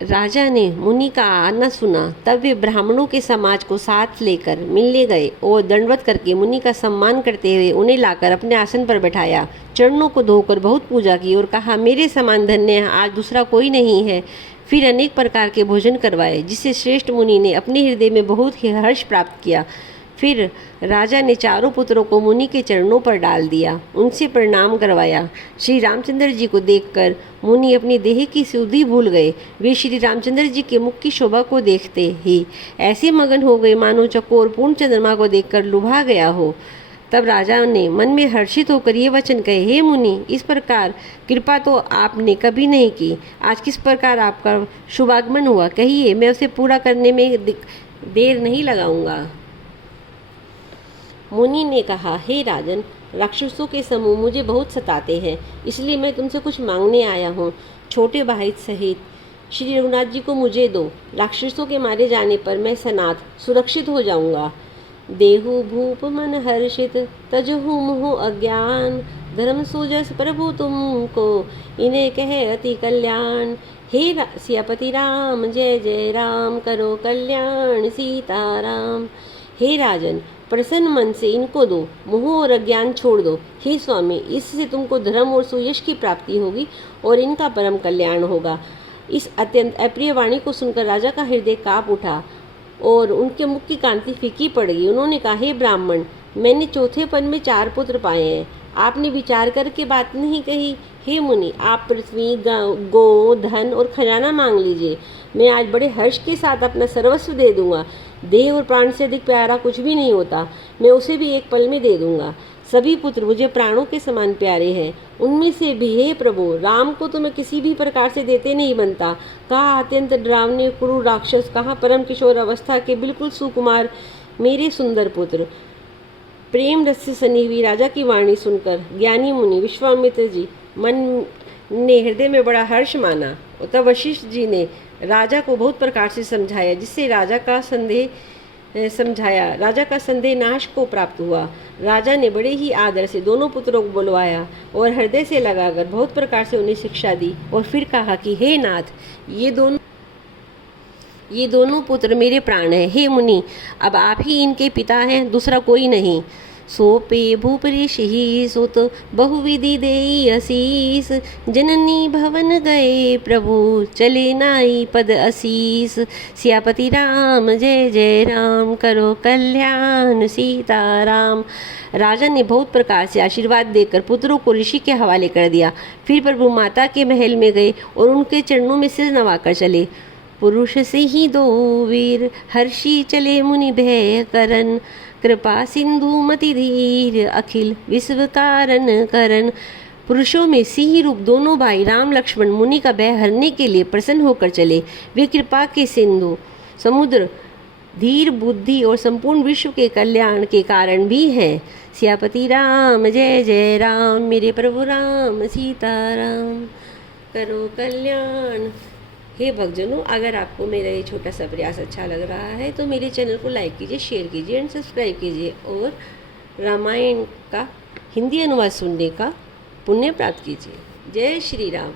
राजा ने मुनि का आना सुना, तब वे ब्राह्मणों के समाज को साथ लेकर मिलने गए और दंडवत करके मुनि का सम्मान करते हुए उन्हें लाकर अपने आसन पर बैठाया। चरणों को धोकर बहुत पूजा की और कहा, मेरे समान धन्य आज दूसरा कोई नहीं है। फिर अनेक प्रकार के भोजन करवाए, जिससे श्रेष्ठ मुनि ने अपने हृदय में बहुत ही हर्ष प्राप्त किया। फिर राजा ने चारों पुत्रों को मुनि के चरणों पर डाल दिया, उनसे प्रणाम करवाया। श्री रामचंद्र जी को देखकर मुनि अपनी देह की सुधि भूल गए। वे श्री रामचंद्र जी के मुख की शोभा को देखते ही ऐसे मगन हो गए मानो चकोर पूर्ण चंद्रमा को देखकर लुभा गया हो। तब राजा ने मन में हर्षित होकर ये वचन कहे, हे मुनि, इस प्रकार कृपा तो आपने कभी नहीं की। आज किस प्रकार आपका शुभागमन हुआ, कहिए, मैं उसे पूरा करने में देर नहीं लगाऊंगा। मुनि ने कहा, हे राजन, राक्षसों के समूह मुझे बहुत सताते हैं, इसलिए मैं तुमसे कुछ मांगने आया हूँ। छोटे भाई सहित श्री रघुनाथ जी को मुझे दो। राक्षसों के मारे जाने पर मैं सनाथ सुरक्षित हो जाऊंगा। देहु भूप मन हर्षित, तजहु मोह अज्ञान, धर्म सोजस प्रभु तुमको, इन्हें कहे अति कल्याण। हे सियापति राम, जय जय राम, करो कल्याण सीताराम। हे राजन, प्रसन्न मन से इनको दो, मोह और अज्ञान छोड़ दो। हे स्वामी, इससे तुमको धर्म और सुयश की प्राप्ति होगी और इनका परम कल्याण होगा। इस अत्यंत अप्रिय वाणी को सुनकर राजा का हृदय काँप उठा और उनके मुख की कांति फीकी पड़ गई। उन्होंने कहा, हे ब्राह्मण, मैंने चौथे पन में 4 पुत्र पाए हैं, आपने विचार करके बात नहीं कही। हे मुनि, आप पृथ्वी, गो, धन और खजाना मांग लीजिए, मैं आज बड़े हर्ष के साथ अपना सर्वस्व दे दूंगा। देह और प्राण से अधिक प्यारा कुछ भी नहीं होता, मैं उसे भी एक पल में दे दूंगा। सभी पुत्र मुझे प्राणों के समान प्यारे हैं, उनमें से भी हे प्रभु, राम को तो मैं किसी भी प्रकार से देते नहीं बनता। कहाँ अत्यंत डरावने क्रूर राक्षस, कहाँ परम किशोर अवस्था के बिल्कुल सुकुमार मेरे सुंदर पुत्र। प्रेम रस से सनी हुई राजा की वाणी सुनकर ज्ञानी मुनि विश्वामित्र जी मन ने हृदय में बड़ा हर्ष माना। तब वशिष्ठ जी ने राजा को बहुत प्रकार से समझाया, जिससे राजा का संदेह नाश को प्राप्त हुआ। राजा ने बड़े ही आदर से दोनों पुत्रों को बुलवाया और हृदय से लगाकर बहुत प्रकार से उन्हें शिक्षा दी और फिर कहा कि हे नाथ, ये दोनों पुत्र मेरे प्राण हैं। हे मुनि, अब आप ही इनके पिता हैं, दूसरा कोई नहीं। सोपे भूपरिष ही सुत, बहुविधि देई असीस, जननी भवन गए प्रभु, चले नाई पद असीस। सियापति राम, जय जय राम, करो कल्याण सीताराम। राजा ने बहुत प्रकार से आशीर्वाद देकर पुत्रों को ऋषि के हवाले कर दिया। फिर प्रभु माता के महल में गए और उनके चरणों में सिर नवाकर चले। पुरुष से ही 2 वीर, हर्षी चले मुनि भय करन, कृपा सिंधु मति धीर, अखिल विश्व कारण करन। पुरुषों में सिंह रूप दोनों भाई राम लक्ष्मण मुनि का भय हरने के लिए प्रसन्न होकर चले। वे कृपा के सिंधु, समुद्र, धीर बुद्धि और संपूर्ण विश्व के कल्याण के कारण भी हैं। सियापति राम, जय जय राम, मेरे प्रभु राम सीताराम, करो कल्याण। हे भक्तजनों, अगर आपको मेरा ये छोटा सा प्रयास अच्छा लग रहा है तो मेरे चैनल को लाइक कीजिए, शेयर कीजिए एंड सब्सक्राइब कीजिए और रामायण का हिंदी अनुवाद सुनने का पुण्य प्राप्त कीजिए। जय श्री राम।